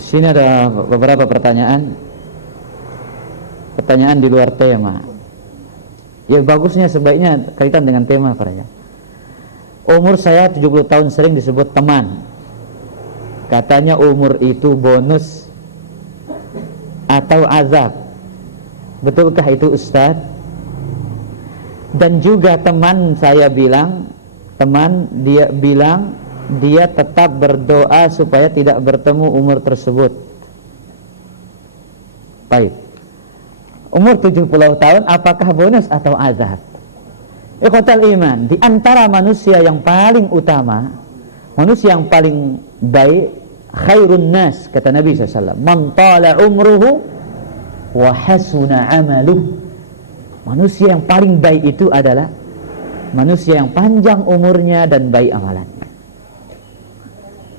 Di sini ada beberapa pertanyaan di luar tema. Ya bagusnya sebaiknya kaitan dengan tema para ya. Umur saya 70 tahun sering disebut teman. Katanya umur itu bonus atau azab. Betulkah itu Ustaz? Dan juga teman saya bilang, dia tetap berdoa supaya tidak bertemu umur tersebut. Baik. Umur 70 tahun apakah bonus atau azab? Ikhwatal iman, di antara manusia yang paling utama, manusia yang paling baik, khairun nas, kata Nabi SAW, man tala umruhu wa hasuna amaluh. Manusia yang paling baik itu adalah manusia yang panjang umurnya dan baik amalannya.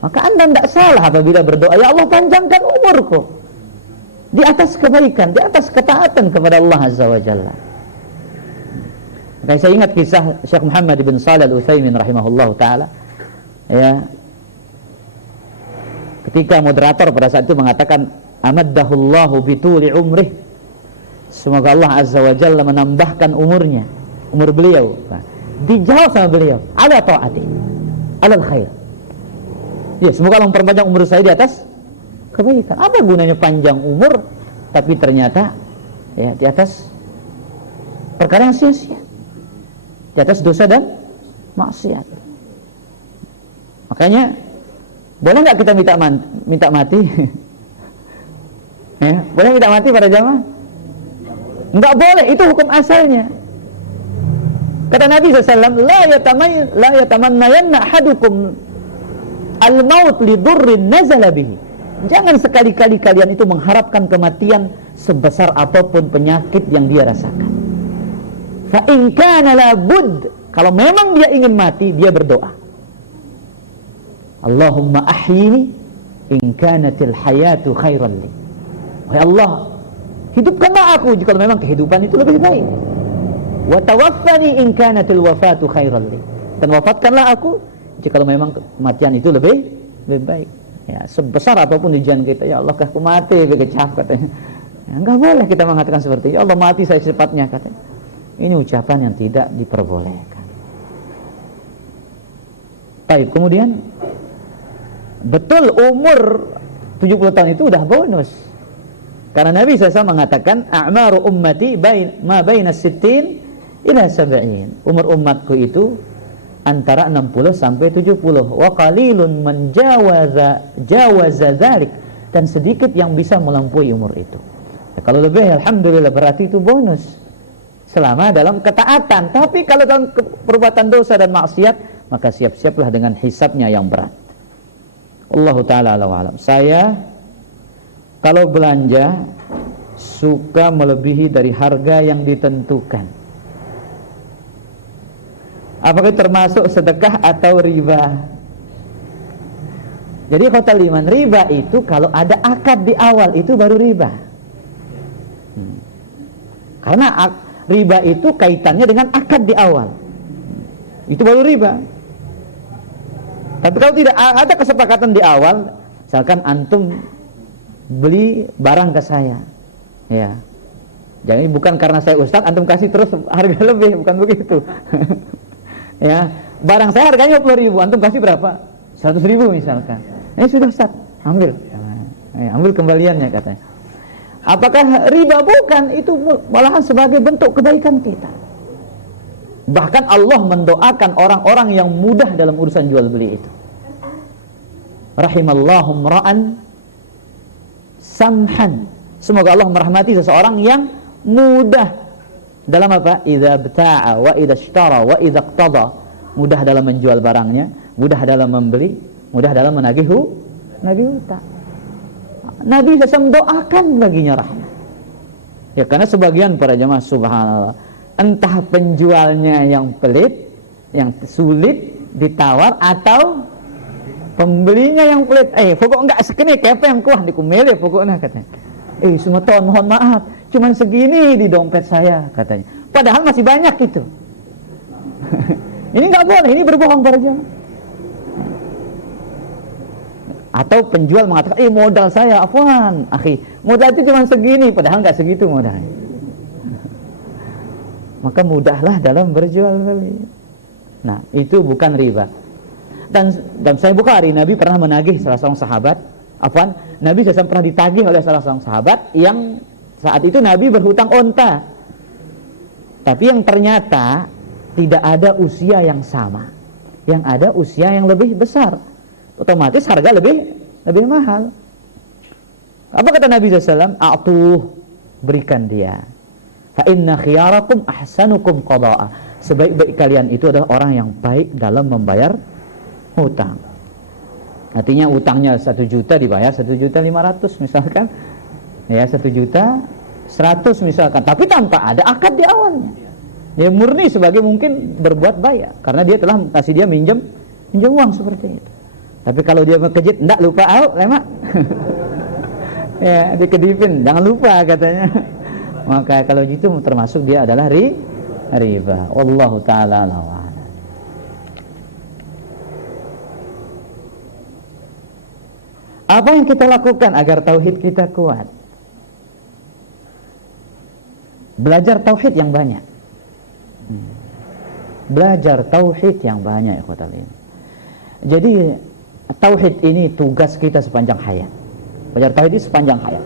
Maka anda tidak salah apabila berdoa, ya Allah panjangkan umurku di atas kebaikan, di atas ketaatan kepada Allah Azza wa Jalla. Maka saya ingat kisah Syekh Muhammad bin Shalih Al-Utsaimin rahimahullahu taala, ya, ketika moderator pada saat itu mengatakan amaddahullahu bituli umrih, semoga Allah Azza wa Jalla menambahkan umur beliau. Nah, dijawab sama beliau, ala ta'ati, alal khair. Ya, semoga Allah memperpanjang umur saya di atas kebaikan. Apa gunanya panjang umur tapi ternyata ya di atas perkara yang sia-sia, di atas dosa dan maksiat. Makanya boleh nggak kita minta mati? Ya, boleh minta mati pada jamaah? Enggak boleh, itu hukum asalnya. Kata Nabi SAW, la yatamannayanna ahadukum al-maut lidurrin nazala bihi. Jangan sekali-kali kalian itu mengharapkan kematian sebesar apapun penyakit yang dia rasakan. Fa in kana la bud, kalau memang dia ingin mati, dia berdoa, Allahumma ahyini in kanatil hayatu khairan li. Wahai Allah, hidupkanlah aku jika memang kehidupan itu lebih baik. Wa tawaffani in kanatil wafatu khairan li. Dan wafatkanlah aku jika memang kematian itu lebih baik. Ya, sebesar apapun ujian kita, ya Allah aku mati kecap katanya. Ya, enggak boleh kita mengatakan seperti itu. Ya Allah mati saya secepatnya katanya. Ini ucapan yang tidak diperbolehkan. Baik, kemudian betul umur 70 tahun itu udah bonus. Karena Nabi SAW mengatakan a'maru ummati ma baina sittin ila sab'in. Umur umatku itu antara 60 sampai 70. Wa qalilun man jawaza dzalik, dan sedikit yang bisa melampaui umur itu. Ya, kalau lebih alhamdulillah, berarti itu bonus selama dalam ketaatan. Tapi kalau dalam perbuatan dosa dan maksiat, maka siap-siaplah dengan hisabnya yang berat. Allahu taala alam. Saya kalau belanja suka melebihi dari harga yang ditentukan. Apakah termasuk sedekah atau riba? Jadi khotal iman, riba itu kalau ada akad di awal itu baru riba. Karena riba itu kaitannya dengan akad di awal, itu baru riba. Tapi kalau tidak ada kesepakatan di awal, misalkan antum beli barang ke saya, ya, jadi bukan karena saya ustaz antum kasih terus harga lebih, bukan begitu. Ya, barang saya harganya 50.000, antum kasih berapa? 100.000 misalkan. Sudah ustaz, ambil. Ambil kembaliannya katanya. Apakah riba? Bukan, itu malahan sebagai bentuk kebaikan kita. Bahkan Allah mendoakan orang-orang yang mudah dalam urusan jual beli itu. Rahimallahu mra'an samhan. Semoga Allah merahmati seseorang yang mudah dalam apa? Idza bta'a wa idza ishtara wa idza iqtada. Mudah dalam menjual barangnya, mudah dalam membeli, mudah dalam menagih hutang. Nabi SAW doakan baginya rahmat. Ya, karena sebagian para jemaah subhanallah, entah penjualnya yang pelit, yang sulit ditawar, atau pembelinya yang pelit. Pokok enggak sekini kepe yang kuah dikumele pokoknya katanya. Semua tahun mohon maaf, cuman segini di dompet saya katanya. Padahal masih banyak itu. Ini enggak boleh, ini berbohong para jemaah. Atau penjual mengatakan, modal saya, afwan, akhi, modal itu cuma segini, padahal nggak segitu modalnya. Maka mudahlah dalam berjual beli. Nah, itu bukan riba. Dan Sahih Bukhari, Nabi pernah menagih salah seorang sahabat, Nabi SAW pernah ditagih oleh salah seorang sahabat yang saat itu Nabi berhutang onta, tapi yang ternyata tidak ada usia yang sama, yang ada usia yang lebih besar, otomatis harga lebih mahal. Apa kata Nabi SAW? A'tuh, berikan dia. Fa inna khiyarakum ahsanukum qada'a. Sebaik-baik kalian itu adalah orang yang baik dalam membayar hutang. Artinya utangnya 1 juta dibayar 1.500.000 misalkan, ya 1.100.000 misalkan, tapi tanpa ada akad di awalnya. Dia murni sebagai mungkin berbuat baik, karena dia telah kasih dia minjem uang seperti itu. Tapi kalau dia kejit, enggak lupa lemak. Ya, dikedipin, jangan lupa katanya. Maka kalau gitu termasuk dia adalah riba. Wallahu taala a'lam. Apa yang kita lakukan agar tauhid kita kuat? Belajar tauhid yang banyak. Belajar tauhid yang banyak, ikhwatal ini. Jadi tauhid ini tugas kita sepanjang hayat. Belajar tauhid ini sepanjang hayat.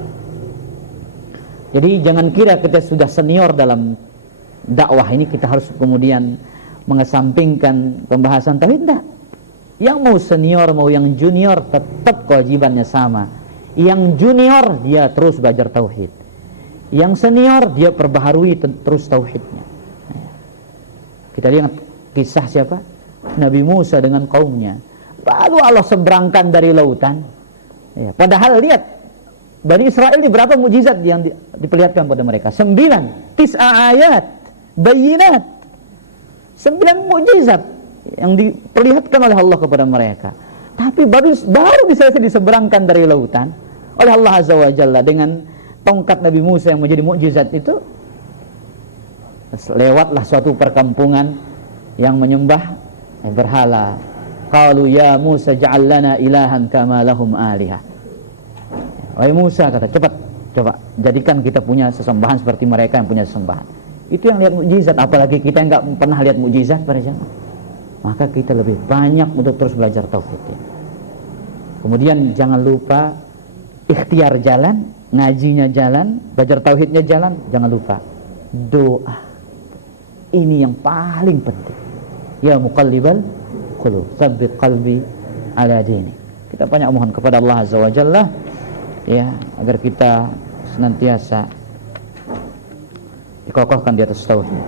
Jadi jangan kira kita sudah senior dalam dakwah ini kita harus kemudian mengesampingkan pembahasan tauhid. Enggak. Yang mau senior mau yang junior tetap kewajibannya sama. Yang junior dia terus belajar tauhid. Yang senior dia perbaharui terus tauhidnya. Kita lihat kisah siapa? Nabi Musa dengan kaumnya. Lalu Allah seberangkan dari lautan. Ya, padahal lihat Bani Israel ini berapa mukjizat yang diperlihatkan pada mereka? 9 ayat bayinat. 9 mukjizat yang diperlihatkan oleh Allah kepada mereka. Tapi baru selesai diseberangkan dari lautan oleh Allah Azza wa Jalla dengan tongkat Nabi Musa yang menjadi mukjizat itu. Lewatlah suatu perkampungan yang menyembah berhala. Qalu ya Musa ja'al lana ilahan kama lahum alihah. Wahai Musa, kata, coba jadikan kita punya sesembahan seperti mereka yang punya sesembahan. Itu yang lihat mukjizat, apalagi kita yang enggak pernah lihat mukjizat pada jamaah. Maka kita lebih banyak untuk terus belajar tauhid. Kemudian jangan lupa ikhtiar jalan, ngajinya jalan, belajar tauhidnya jalan, jangan lupa doa. Ini yang paling penting. Ya muqallibal qulub, tsabbit qalbi ala dini. Kita banyak mohon kepada Allah Azza wa Jalla ya, agar kita senantiasa dikokohkan di atas tauhid.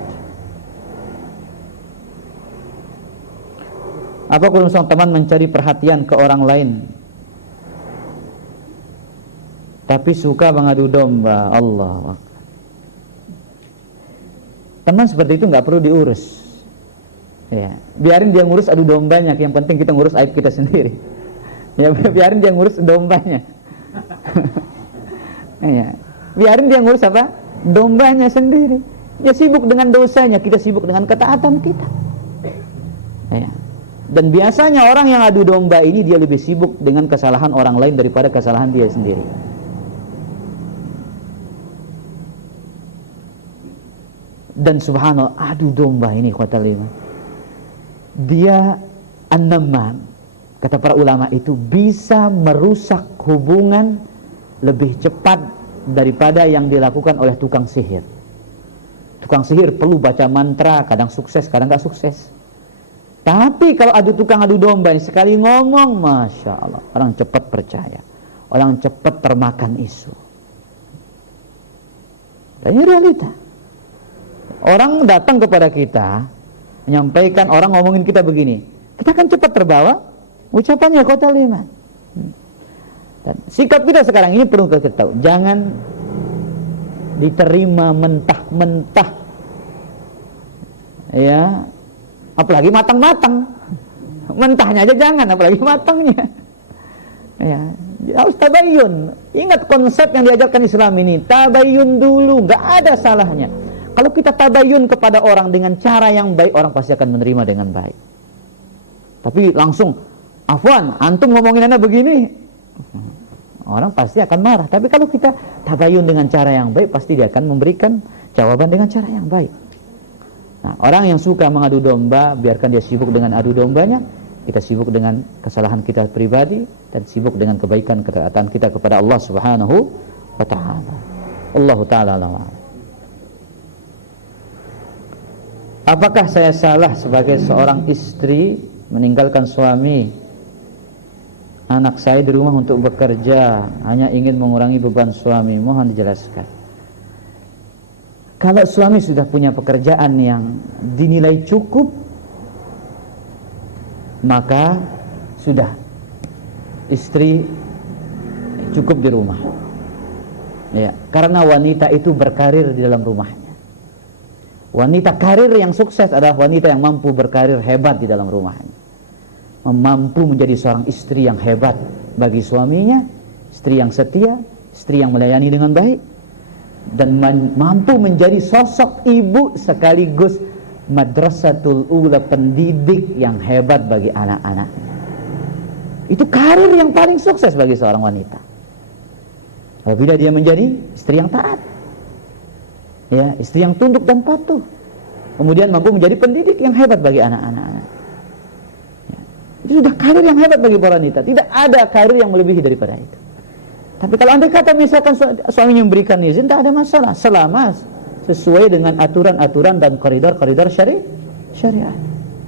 Apa kalau seorang teman mencari perhatian ke orang lain tapi suka mengadu domba? Allah. Teman seperti itu nggak perlu diurus. Ya, biarin dia ngurus adu dombanya, yang penting kita ngurus aib kita sendiri. Ya, biarin dia ngurus dombanya. Ya, biarin dia ngurus apa? Dombanya sendiri. Dia sibuk dengan dosanya, kita sibuk dengan ketaatan kita. Ya. Dan biasanya orang yang adu domba ini dia lebih sibuk dengan kesalahan orang lain daripada kesalahan dia sendiri. Dan subhanallah, adu domba ini kata lima, dia an-namam, kata para ulama itu bisa merusak hubungan lebih cepat daripada yang dilakukan oleh tukang sihir. Tukang sihir perlu baca mantra, kadang sukses, kadang gak sukses. Tapi kalau tukang adu domba ini sekali ngomong, Masya Allah, orang cepat percaya, orang cepat termakan isu. Dan ini realita. Orang datang kepada kita menyampaikan, orang ngomongin kita begini, kita kan cepat terbawa ucapannya kota lima. Dan sikap kita sekarang ini perlu kita tahu, jangan diterima mentah-mentah, ya, apalagi matang-matang. Mentahnya aja jangan, apalagi matangnya. Ya, harus tabayun. Ingat konsep yang diajarkan Islam ini, tabayun dulu, nggak ada salahnya. Kalau kita tabayun kepada orang dengan cara yang baik, orang pasti akan menerima dengan baik. Tapi langsung, afwan, antum ngomongin anda begini, Orang pasti akan marah. Tapi kalau kita tabayun dengan cara yang baik, pasti dia akan memberikan jawaban dengan cara yang baik. Nah, orang yang suka mengadu domba, biarkan dia sibuk dengan adu dombanya. Kita sibuk dengan kesalahan kita pribadi dan sibuk dengan kebaikan ketaatan kita kepada Allah Subhanahu wa taala. Allahu taala alam. Apakah saya salah sebagai seorang istri meninggalkan suami, anak saya di rumah untuk bekerja, hanya ingin mengurangi beban suami? Mohon dijelaskan. Kalau suami sudah punya pekerjaan yang dinilai cukup, maka sudah, istri cukup di rumah. Ya, karena wanita itu berkarir di dalam rumahnya. Wanita karir yang sukses adalah wanita yang mampu berkarir hebat di dalam rumahnya, mampu menjadi seorang istri yang hebat bagi suaminya, istri yang setia, istri yang melayani dengan baik, dan mampu menjadi sosok ibu sekaligus madrasatul ula, pendidik yang hebat bagi anak-anaknya. Itu karir yang paling sukses bagi seorang wanita. Apabila dia menjadi istri yang taat, ya, istri yang tunduk dan patuh, kemudian mampu menjadi pendidik yang hebat bagi anak-anaknya. Ya, itu sudah karir yang hebat bagi para wanita. Tidak ada karir yang melebihi daripada itu. Tapi kalau andai kata misalkan suaminya memberikan izin, tidak ada masalah selama sesuai dengan aturan-aturan dan koridor-koridor syariat.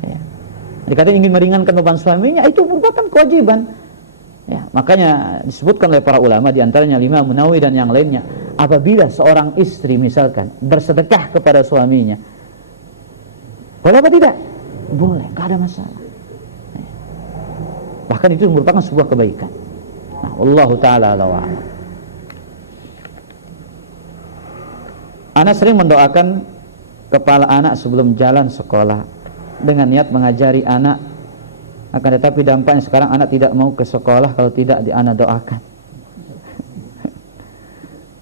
Ya. Dikatakan ingin meringankan beban suaminya, itu merupakan kewajiban. Ya, makanya disebutkan oleh para ulama, diantaranya Imam Nawawi dan yang lainnya, apabila seorang istri misalkan bersedekah kepada suaminya, boleh apa tidak? Boleh, tidak ada masalah. Ya. Bahkan itu merupakan sebuah kebaikan. Nah, Allahu ta'ala a'lam. Anak sering mendoakan kepala anak sebelum jalan sekolah dengan niat mengajari anak, akan tetapi dampaknya sekarang anak tidak mau ke sekolah kalau tidak anak doakan.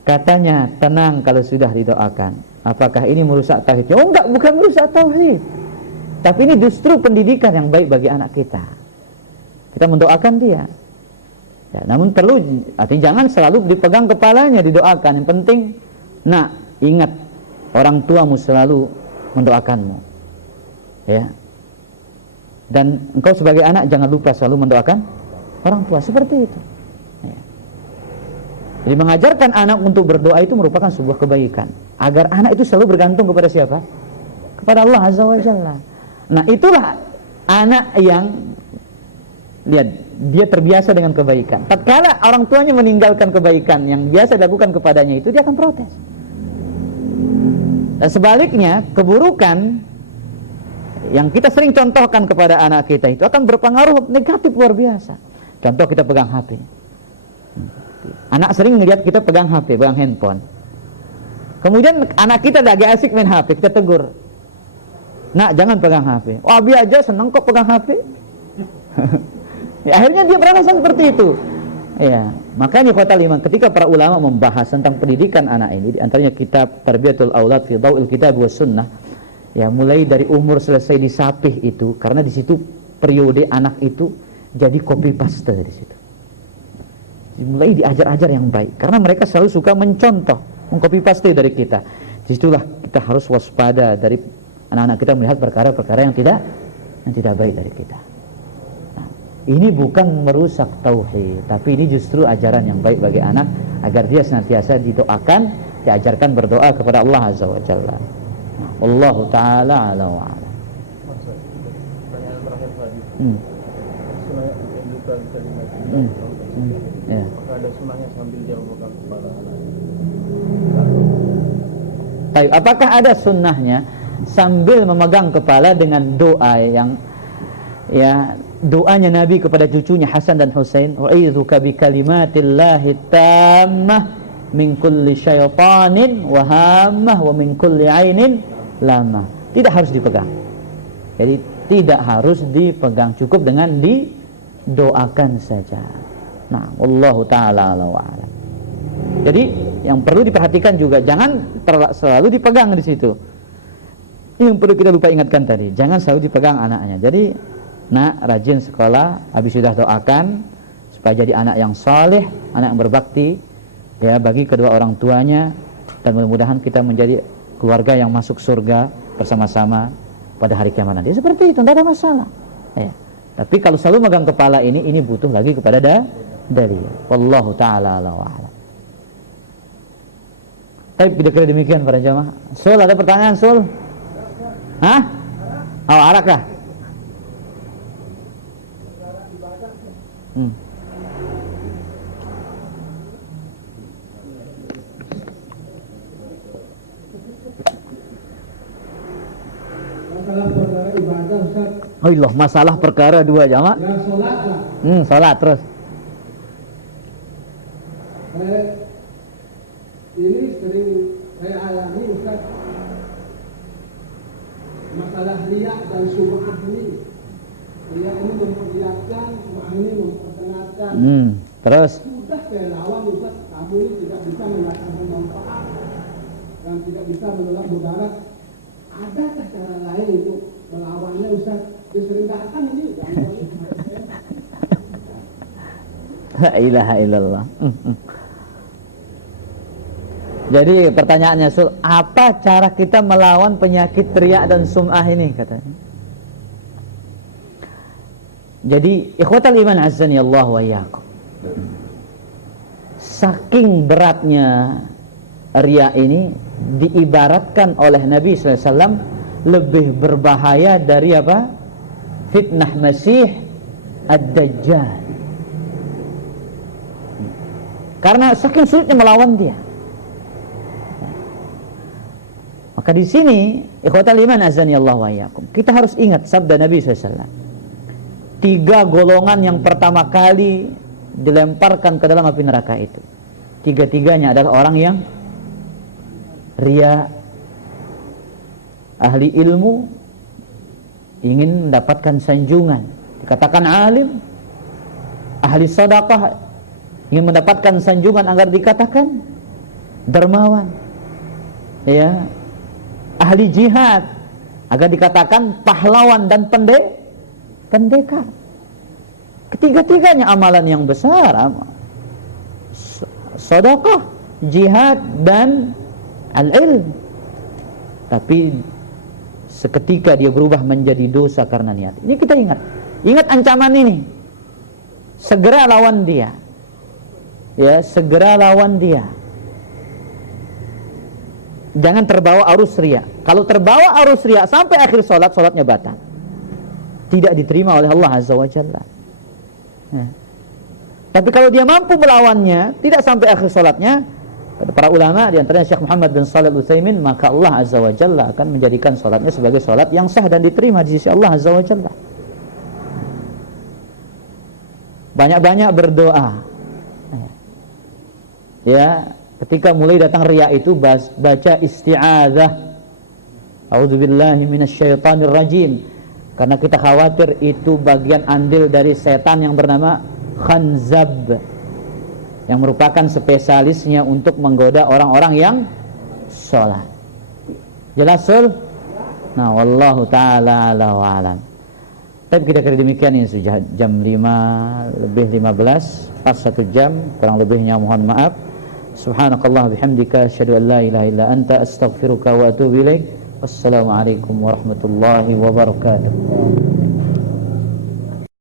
Katanya tenang kalau sudah didoakan. Apakah ini merusak tauhid? Oh enggak, bukan merusak tauhid, tapi ini justru pendidikan yang baik bagi anak kita. Kita mendoakan dia ya, namun perlu, artinya jangan selalu dipegang kepalanya didoakan. Yang penting, nah, ingat, orang tuamu selalu mendoakanmu, ya. Dan engkau sebagai anak jangan lupa selalu mendoakan orang tua, seperti itu. Ya. Jadi mengajarkan anak untuk berdoa itu merupakan sebuah kebaikan, agar anak itu selalu bergantung kepada siapa? Kepada Allah Azza wa Jalla. Nah, itulah anak yang, lihat, dia terbiasa dengan kebaikan. Tatkala orang tuanya meninggalkan kebaikan yang biasa dilakukan kepadanya itu, dia akan protes. Dan sebaliknya, keburukan yang kita sering contohkan kepada anak kita itu akan berpengaruh negatif luar biasa. Contoh, kita pegang HP. Anak sering melihat kita pegang HP, pegang handphone. Kemudian anak kita lagi asik main HP, kita tegur, "Nak, jangan pegang HP." "Oh, Abi aja seneng kok pegang HP." Ya, akhirnya dia beralasan seperti itu. Ya, makanya khotal iman, ketika para ulama membahas tentang pendidikan anak ini, di antaranya kitab Tarbiyatul Aulad fi Dhawil Kitab wa Sunnah, ya, mulai dari umur selesai disapih itu, karena di situ periode anak itu jadi copy paste di situ. Mulai diajar-ajar yang baik, karena mereka selalu suka mencontoh, mengcopy paste dari kita. Disitulah kita harus waspada dari anak-anak kita melihat perkara-perkara yang tidak baik dari kita. Ini bukan merusak tauhid, tapi ini justru ajaran yang baik bagi anak, agar dia senantiasa didoakan, diajarkan berdoa kepada Allah Azza wa Jalla. Wallahu ta'ala a'lam wa a'lam. Pertanyaan terakhir tadi. Sunah yang buka bisa dimakan. Ya. Apakah ada sunahnya sambil dia memegang kepala anak? Baik, apakah ada sunnahnya sambil memegang kepala dengan doa yang, ya, doanya Nabi kepada cucunya Hasan dan Husain, "U'idzuka bi kalimatillahi tammah min kulli syaitanin wa hammah wa min kulli ainin lamah." Tidak harus dipegang. Jadi tidak harus dipegang, cukup dengan didoakan saja. Nah, wallahu ta'ala a'lam. Jadi yang perlu diperhatikan juga, jangan selalu dipegang di situ. Yang perlu kita lupa ingatkan tadi, jangan selalu dipegang anaknya. Jadi, nak, rajin sekolah, habis sudah doakan supaya jadi anak yang saleh, anak yang berbakti ya bagi kedua orang tuanya, dan mudah-mudahan kita menjadi keluarga yang masuk surga bersama-sama pada hari kiamat nanti. Seperti itu, tidak ada masalah ya. Tapi kalau selalu megang kepala ini butuh lagi kepada dalil. Wallahu ta'ala a'lam wa a'lam. Baik, kira-kira demikian para jamaah. Sul, ada pertanyaan Sul? Hah? Oh, arak kah? Masalah perkara ibadah Ustaz. Oh iya, masalah perkara dua jamaah. Ya sholat lah. Salat terus. Ini sering saya alami Ustaz. Masalah riak dan sum'ah ini. Riak ini memperlihatkan, sum'ah ini memperkenalkan. Terus. Sudah saya lawan Ustaz, kamu ini tidak bisa mendatangkan manfaat dan tidak bisa menolak mudarat. Adakah cara lain untuk melawannya Ustaz? Dia sering datang ini. La ilaha illallah. Jadi pertanyaannya Sul, apa cara kita melawan penyakit riya dan sum'ah ini katanya. Jadi ikhwatal iman azzani Allah wa iyyakum. Saking beratnya riya ini diibaratkan oleh Nabi SAW lebih berbahaya dari apa? Fitnah Masih Ad-Dajjal. Karena saking sulitnya melawan dia. Maka di sini ikhwatal iman azani Allah wa iyyakum, kita harus ingat sabda Nabi SAW. 3 golongan yang pertama kali dilemparkan ke dalam api neraka itu, 3-tiganya adalah orang yang riya, ahli ilmu, ingin mendapatkan sanjungan, dikatakan alim. Ahli sedekah, ingin mendapatkan sanjungan agar dikatakan dermawan. Ya, ahli jihad agar dikatakan pahlawan dan pendekar. Ketiga-tiganya amalan yang besar, sedekah, jihad dan al-ilm. Tapi seketika dia berubah menjadi dosa karena niat. Ini kita ingat ancaman ini. Segera lawan dia. Ya, segera lawan dia. Jangan terbawa arus riya. Kalau terbawa arus riya sampai akhir solatnya batal. Tidak diterima oleh Allah Azza wa Jalla. Ya. Tapi kalau dia mampu melawannya, tidak sampai akhir solatnya, kata para ulama di antaranya Syekh Muhammad bin Shalih Al-Utsaimin, maka Allah Azza wa Jalla akan menjadikan solatnya sebagai solat yang sah dan diterima di sisi Allah Azza wa Jalla. Banyak-banyak berdoa. Ya, ketika mulai datang riya itu baca isti'adzah. A'udzubillahi minasyaitonir rajim. Karena kita khawatir itu bagian andil dari setan yang bernama Khanzab, yang merupakan spesialisnya untuk menggoda orang-orang yang sholat. Jelas Sul? Nah, wallahu ta'ala ala wa alam. Tapi kita kira demikian, ini sudah jam 5:15, pas 1 jam, kurang lebihnya mohon maaf. Subhanakallah bihamdika asyhadu an la ilaha illa anta astaghfiruka wa atubu ilaik. Wassalamualaikum warahmatullahi wabarakatuh.